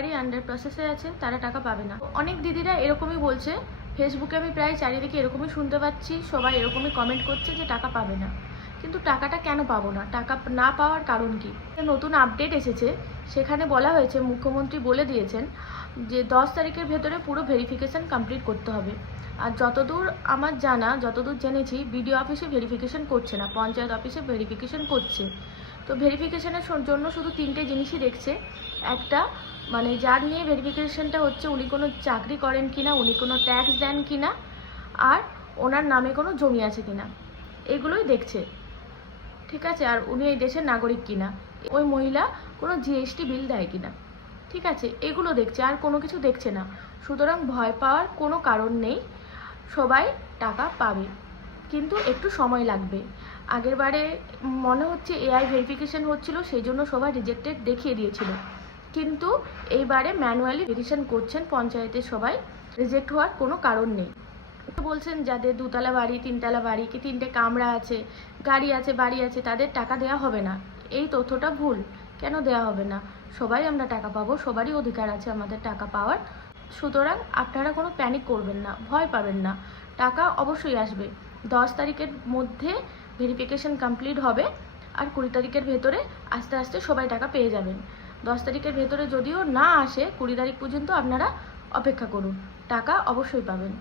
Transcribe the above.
বাড়ি আন্ডার প্রসেসে আছে, তারা টাকা পাবে না। অনেক দিদিরা এরকমই বলছে, ফেসবুকে আমি প্রায় চারিদিকে এরকমই শুনতে পাচ্ছি, সবাই এরকমই কমেন্ট করছে যে টাকা পাবে না। কিন্তু টাকাটা কেন পাবো না? টাকা না পাওয়ার কারণ কি? নতুন আপডেট এসেছে, সেখানে বলা হয়েছে, মুখ্যমন্ত্রী বলে দিয়েছেন যে 10 তারিখের ভেতরে পুরো ভেরিফিকেশান কমপ্লিট করতে হবে। আর যতদূর আমার জানা, যতদূর জেনেছি, বিডিও অফিসে ভেরিফিকেশান করছে না, পঞ্চায়েত অফিসে ভেরিফিকেশান করছে। তো ভেরিফিকেশানের জন্য শুধু 3টে জিনিসই দেখছে। একটা, মানে যার নিয়ে ভেরিফিকেশানটা হচ্ছে উনি কোনো চাকরি করেন কিনা, উনি কোনো ট্যাক্স দেন কিনা, আর ওনার নামে কোনো জমি আছে কিনা, এগুলোই দেখছে। ঠিক আছে? আর উনি এই দেশের নাগরিক কিনা, ওই মহিলা কোনো জিএসটি বিল দেয় কিনা, ঠিক আছে, এগুলো দেখছে, আর কোনো কিছু দেখছে না। সুতরাং ভয় পাওয়ার কোনো কারণ নেই, সবাই টাকা পাবে, কিন্তু একটু সময় লাগবে। আগেরবারে মনে হচ্ছে এআই ভেরিফিকেশান হচ্ছিল, সেই জন্য সবাই রিজেক্টেড দেখিয়ে দিয়েছিল, কিন্তু এইবারে ম্যানুয়ালি ভেরিফিকেশান করছেন পঞ্চায়েতের সবাই, রিজেক্ট হওয়ার কোনো কারণ নেই। বলছেন যাদের 2তলা বাড়ি, 3তলা বাড়ি, কি 3টে কামরা আছে, গাড়ি আছে, বাড়ি আছে, তাদের টাকা দেওয়া হবে না। এই তথ্যটা ভুল। কেন দেওয়া হবে না? সবাই আমরা টাকা পাবো, সবারই অধিকার আছে আমাদের টাকা পাওয়ার। সুতরাং আপনারা কোনো প্যানিক করবেন না, ভয় পাবেন না, টাকা অবশ্যই আসবে। 10 তারিখের মধ্যে ভেরিফিকেশান কমপ্লিট হবে, আর 20 তারিখের ভেতরে আস্তে আস্তে সবাই টাকা পেয়ে যাবেন। 10 তারিখের ভেতরে যদিও না আসে, 20 তারিখ পর্যন্ত আপনারা অপেক্ষা করুন, টাকা অবশ্যই পাবেন।